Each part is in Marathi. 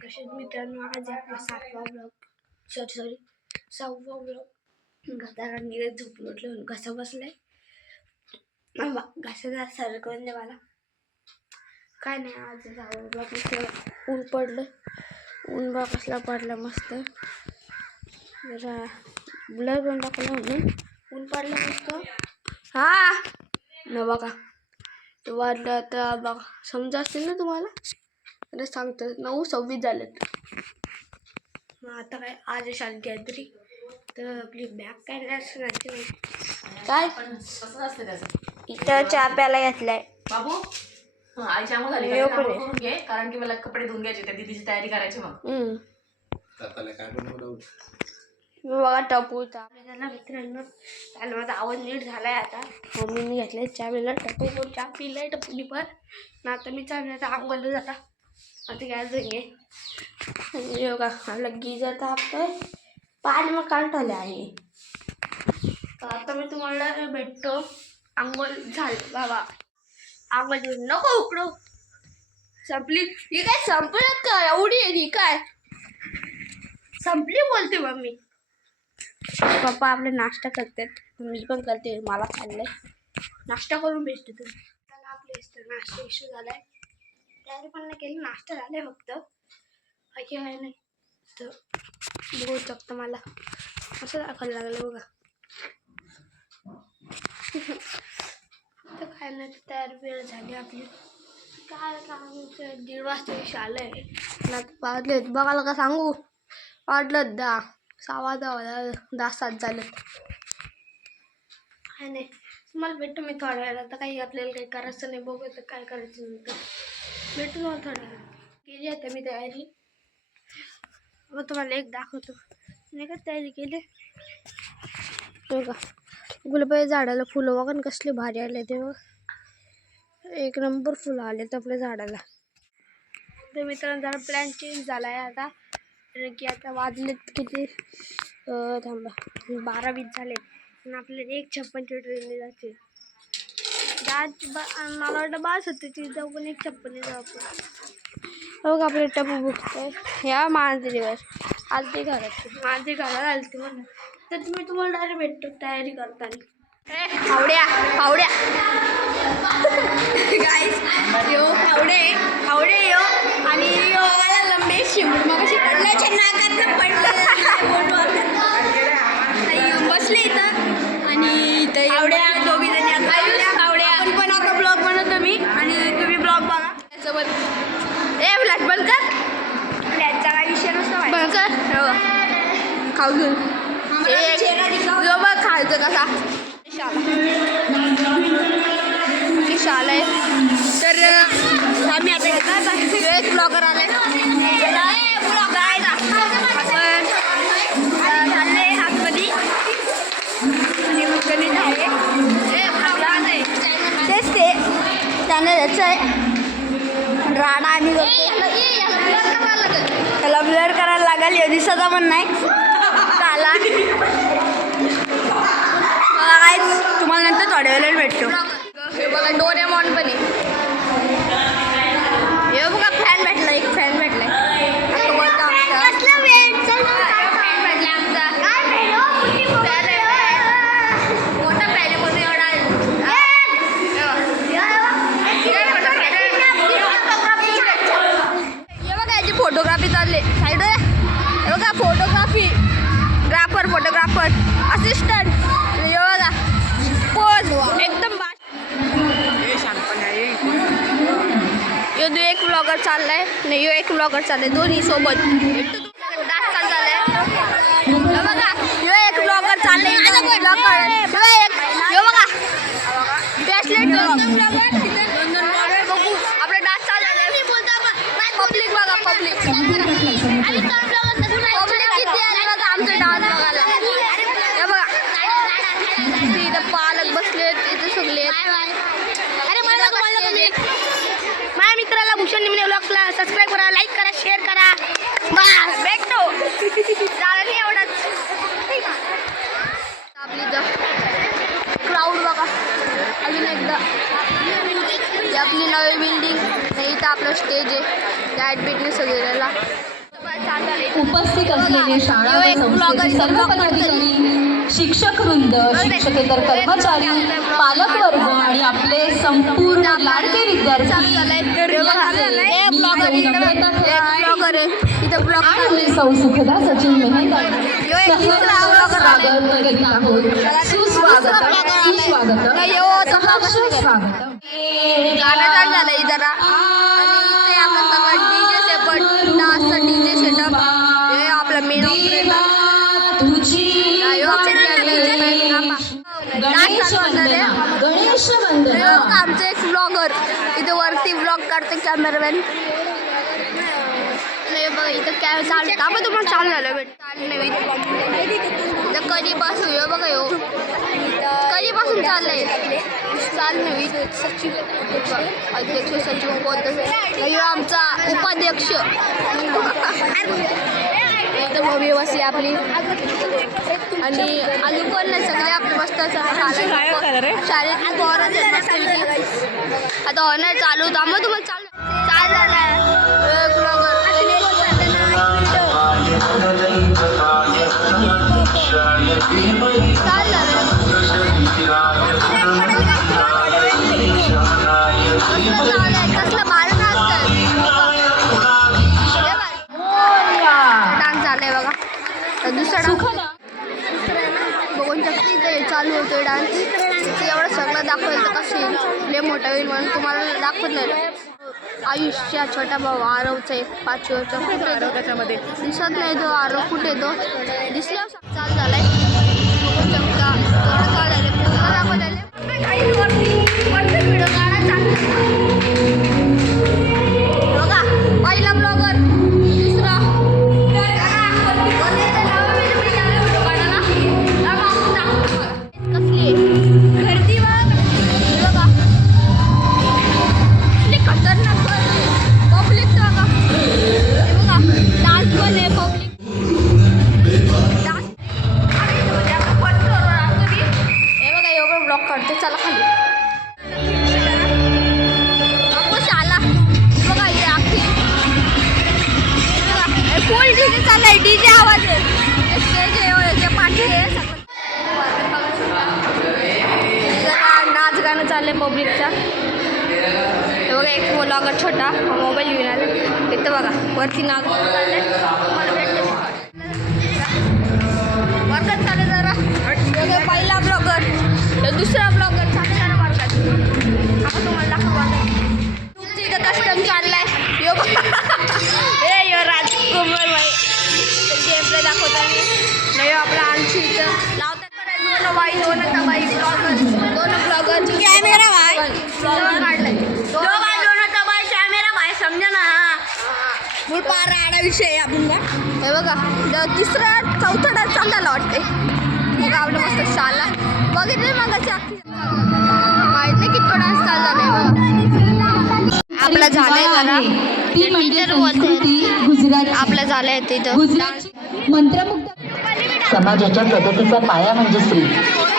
कसे मित्रांनो, आज आपला 7वा ब्लॉग सॉरी 6वा ब्लॉग. घराला नीरज झोपून उठलं, घसा बसलाय. घसा सरकवून दे मला. काय नाही, आज 6वा ब्लॉग म्हटलं ऊन पडलं. ऊन बा कसला पडला मस्त. जरा ब्लर पण टाकलं म्हणून ऊन पडलं मस्त. हा न बघा तो वाढलं आता बघा, समजा असेल ना तुम्हाला. अरे सांगतो 9:26 झालेत. मग आता काय आज शाळेत काहीतरी तर आपली बॅग काय नाही काय असतं त्याचं. इथं चहा प्यायला घेतलाय बाबू. आईच्या करून घे, कारण की मला कपडे धुवून घ्यायचे, त्या दीदीची तयारी करायची. मग बघा टपूचा त्याला मित्रांनो. त्याला माझा आवाज नीट झालाय. आता मम्मीने घेतलाय चहा पिला. टपू पण चहा पिलाय टपूनी पण. ना आता मी चहा पिला आंघोळला जाता. आता काय जाईन बघा आपला गिजर तापतोय. पाणी मग काढले आहे. आता मी तुम्हाला भेटतो. आंघोळ झाली बाबा. आंघोळ नको उकडू. संपली ही काय संपलं का एवढी आहे ही काय संपली बोलते मम्मी. पप्पा आपले नाश्ता करतात, मी पण करते. मला चाललंय नाश्ता करून भेटते तुम्ही. त्याला आपले नाश्ता इश्यू झालाय. तयारी पण नाही केली, नाश्ता झालाय फक्त. बाकी काय नाही. तर बघू शकतं मला असं दाखवायला लागलं बघा. तर काय नाही, तयारी वेळ झाली आपली. काय आमचं 1:30 वाजता शाळा आहे. आता वाजलेत बघायला का सांगू. वाजलं 10, 7 झालं. काय नाही, तुम्हाला भेटतो मी थोड्या वेळात. आता काही आपल्याला काही करायचं नाही. बघू तर काय करायचं नंतर भेटतो मला थोड्या वेळात. केली आता मी तयारी. मग तुम्हाला एक दाखवतो. नाही का तयारी केली बघा. गुलाबाच्या झाडाला फुलं बघा कसले भारी आले ते. एक नंबर फुलं आलेत आपल्या झाडाला. तर मित्रांनो जरा प्लॅन चेंज झाला आहे आता. कारण की आता वाजलेत किती थांबा 12:20 झाले. आणि आपल्याला 1:56 ट्रेनने जायचे. मला वाटतं 12:27 जाऊ, पण 1:56 जाऊ आपण. बघा आपले टपू बुकतोय ह्या मांजरीवर. आज ते घरात मांजरी घराला आली ती म्हणून. तर तुम्ही तुम्हाला डायरेक्ट भेटतो तयारी करताना. फावड्या फावड्या गाईस यो फावडे यो आणि यो लंबे शिमूट मग शिकडल्याच्या नाकात पडलं. बसले इथं आणि फावड्या दोघी जणी फावड्या. आपण पण आता ब्लॉग बनवतो मी आणि तुम्ही ब्लॉग बघा त्यासोबत. फ्लॅश बंद कर. फ्लॅशचा काही विषय नसतो बंद कर. खाऊ घेऊन बघ खायचं कसा शाला आहे. तर आम्ही आता एक ब्लॉगर आलाय. आपण चालले आतमध्ये आणि मग गणित आहे तेच ते त्यानं याचं आहे राडा. आणि त्याला ब्लर करायला लागेल. हे दिसत पण नाही काला. मला काहीच तुम्हाला नंतर थोड्या वेळेला भेटतो. हे बघा डोरेमॉन पण आहे. हे बघा फॅन भेटला. एक फॅन भेटलाय मोठा फॅन म्हणून एवढा. हे बघा याची फोटोग्राफी चालली साईड. हे बघा फोटोग्राफी फोटोग्राफर असिस्टंट. हे बघा पोज एकदम एक ब्लॉगर चाललाय नाही. एक ब्लॉगर चाललाय दोन्ही सोबत. डान्स चालू झालाय बघा. एक ब्लॉगर चाललाय बघा. ब्रेसलेट बघू आपला डान्स चालू झालाय. पब्लिक बघा पब्लिक किती आहे बघा आमचा डान्स बघायला. हे बघा इथं पालक बसलेत, इथे सगळे. अरे मला माझ्या मित्राला भूषण निमणे ब्लॉगला सबस्क्राईब करा, लाईक करा, शेअर करा. बस भेटतो झालं नाही एवढंच. आपली क्राऊड बघा अजून एकदा. आपली नवी बिल्डिंग नाही. इथं आपलं स्टेज आहे लाईट बिटने सजवलेला. उपस्थित असलेले शाळा व संस्थेचे सर्व पदाधिकारी, शिक्षक वृंद, शिक्षकेतर कर्मचारी, पालक वर्ग आणि आपले संपूर्ण लाडके विद्यार्थी आणि सौ सुखदा सचिन मेहंदे स्वागत करीत आहोत. सुस्वागत सुस्वागत स्वागत. गाणं चालू झालंय जरा आणि इथे आपलं सगळं डीजे सेटअप, डान्सचा डीजे सेटअप, हे आपला मेन गणेश वंदना. आमचे एक ब्लॉगर इथे वरती ब्लॉग काढते कॅमेरामॅन. बघा इथं काय चालू आपण तुम्हाला चालू झालं इथं कधीपासून येऊ बघा येऊ कधीपासून चाललंय चाल नवी सचिव अध्यक्ष सचिव पद आमचा उपाध्यक्ष एकदम उभी बसली आपली आणि अजून पण नाही सगळे आपले मस्त शाळेत आता ऑनर चालू होता मग तुम्हाला चालू झालाय कसलं भारी नाचतंय डान्स झालाय बघा. दुसरा बघून शकते ते चालू होतोय डान्स. एवढं सगळं दाखवायचं कसं लय मोठा होईल म्हणून तुम्हाला दाखवत नाही. आयुष्या छोटा भाऊ आरवचा एक 5 वर्षाचा कुठे त्याच्यामध्ये दिसत नाही तो आरव कुठे तो दिसला चालू झालाय बघा पहिला ब्लॉगर दुसरा कसली गर्दी बघा खतरनाक पब्लिक बघा बघा डान्स पण आहे पब्लिक हे बघा एवढं ब्लॉक काढते चला खाली आला बघा हे आखी फुल डीजे चाललाय डीजे आवाज आहे स्टेज पाठी आहे नाच गाणं चाललंय पब्लिकचा. हे बघा एक ब्लॉगर छोटा मोबाईल घेऊन आले इथं बघा वरती नाच चाललंय वर्गात चालले जरा पहिला ब्लॉगर दुसरा ब्लॉगर चालणार वर्गात आपण तुम्हाला दाखवा इथं कस्टम चाललाय यो हे यो राजकुमार भाई गेमप्ले दाखवता नाही आपला आणखी इथं लावतात दोन ब्लॉगर कॅमेरा भाई काढलाय कॅमेरा भाई समजा ना फुल पारा आडा विषय आपण हे बघा तिसरा चौथा डान्स चालला वाटते बघा आपलं मस्त शाला बघितले मग माहित नाही किती डान्स चालला नाही आपला झालाय जरा ती म्हणजे संस्कृती गुजरात आपलं झालंय तिथं मंत्रमुग्ध. समाजाच्या प्रगतीचा पाया म्हणजे स्त्री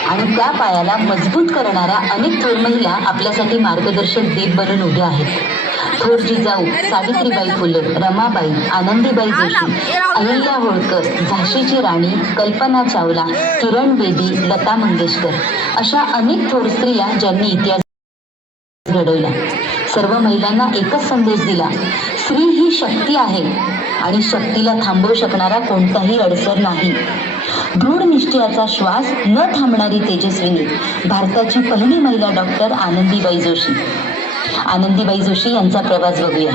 आणि त्या पायाला मजबूत करणाऱ्या अनेक थोर महिला आपल्यासाठी मार्गदर्शक दीप बनून उभ्या आहेत. थोर जिजाऊ सावित्रीबाई फुले, रमाबाई, आनंदीबाई जोशी, अहिल्या होळकर, झाशीची राणी, कल्पना चावला, किरण बेदी, लता मंगेशकर अशा अनेक थोर स्त्रिया ज्यांनी इतिहास घडवला. सर्व महिलांना एकच संदेश दिला, स्त्री ही शक्ती आहे आणि शक्तीला थांबवू शकणारा कोणताही अडसर नाही. दृढ निश्चयाचा श्वास न थांबणारी तेजस्विनी भारताची पहिली महिला डॉक्टर आनंदीबाई जोशी. आनंदीबाई जोशी यांचा प्रवास बघूया.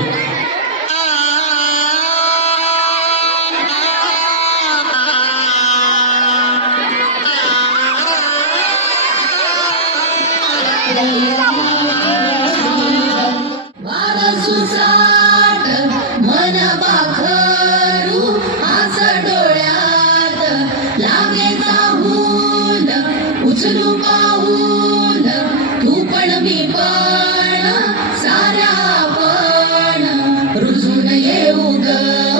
उचलू पाऊल तू पण मी पण साऱ्या पण रुजून येऊ ग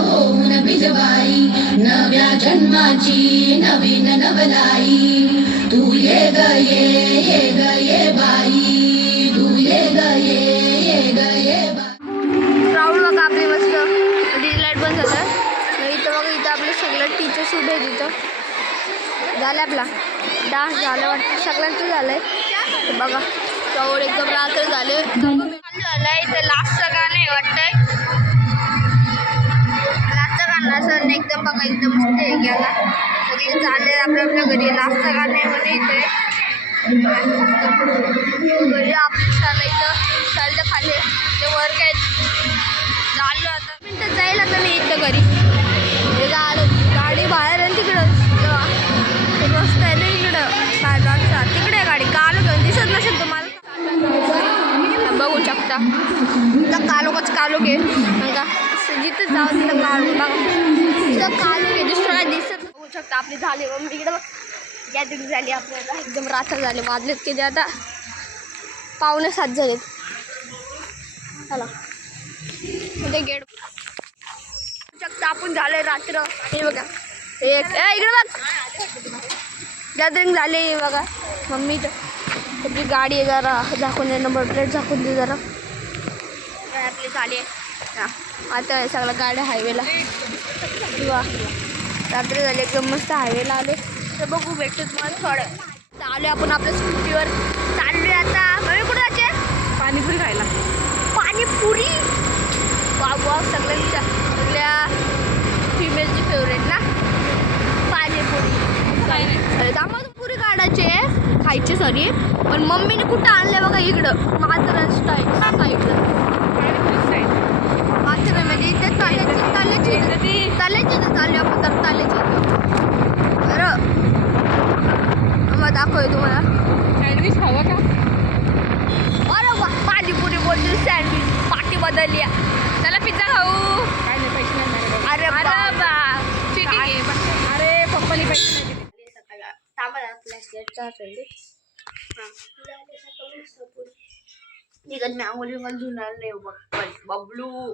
होऊन बिजबाई नव्या जन्माची नवीन नवलाई. तू ये ग ये बाई तू ये ग ये बाई. राहुल बघा आपली मस्त लाईट बंद झालं इथं बघा इथं आपले सगळे टीचर्स उभे आहेत तिथं. झालं आपला डान्स झालं वाटतं सगळ्यांचं झालंय. बघा जवळ एकदम रात्र झाले. झालंय इथं लास्टचं गाणं आहे वाटतंय. लास्टचं गाणं असं एकदम बघा एकदम मस्त हे गेला. सगळे चालले आपल्या आपल्या घरी. लास्टचं गाणं आहे म्हणे इथे घरी आपली शाळा इथं शाळेच्या खाली ते वर काय चाललो आता मिनटं जाईल आता मी इथं घरी. गाडी बाहेर आहे तिकडं रस्ता आहे ना इकडं कालचा तिकडे गाडी काल घेऊन दिसत नसेल तुम्हाला. बघू शकता इथं कालोकच कालोक आहे का जिथं जाऊ तिथं कालो बघा तिथं कालोक आहे दुसरं काय दिसत. बघू शकता आपली झाली मग इकडं गॅदरिंग झाली आपल्याला एकदम रात्र झाले वाजलेत किती आता 6:45 झालेत. चला ते गेट शकता आपण झालंय रात्र. हे बघा इकडे बघ गॅदरिंग झाले हे बघा. मम्मी आपली गाडी आहे जरा दाखवून दे नंबर प्लेट दाखवून दे जरा आपली झाली आहे. आता सगळ्या गाड्या हायवेला किंवा रात्री झाली एकदम मस्त हायवेला आले. तर बघू भेटतो तुम्हाला थोडं. आलो आपण आपल्या स्कूटीवर चाललोय आता. मम्मी कुठे जायचे? पाणीपुरी खायला. पाणीपुरी वाव सगळ्या फिमेलची फेवरेट ना पाणीपुरी. आम्हाला पुरी काढायचे खायचे सॉरी पण मम्मीने कुठं आणलं बघा इकडं माथेरान साईडला माथेरान म्हणजे इथे ताल्याची चालू आपण तर ताल्याची बरं मग दाखवूया तुम्हाला. सँडविच खावं का? अरे वा पाणीपुरी बोलते सँडविच पाठी बदलली. त्याला पिझ्झा खाऊ. काय नाही पैसे नाही. अरे बा अरे पप्पानी पैसे नाही. निघत मी आंघोळी मला धुणार नाही बघ बबलू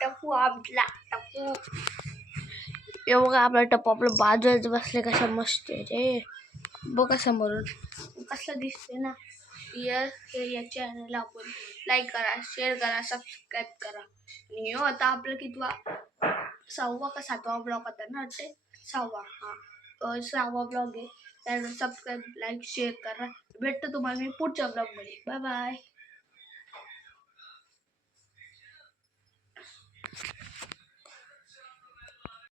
टप्पू आपला टप्पू. हे बघा आपला टप्पू आपलं बाजूच बसले कशा मस्त आहे रे. बघा समोरून कसं दिसते ना. या चॅनलला आपण लाईक करा शेअर करा सबस्क्राईब करा. आणि आता आपलं कितवा 6वा का 7वा ब्लॉग होता ना वाटते 6वा. हा 6वा ब्लॉग आहे. त्यानंतर सबस्क्राईब लाईक शेअर करा. भेटतो तुम्हाला मी पुढच्या ब्लॉगमध्ये. Bye bye.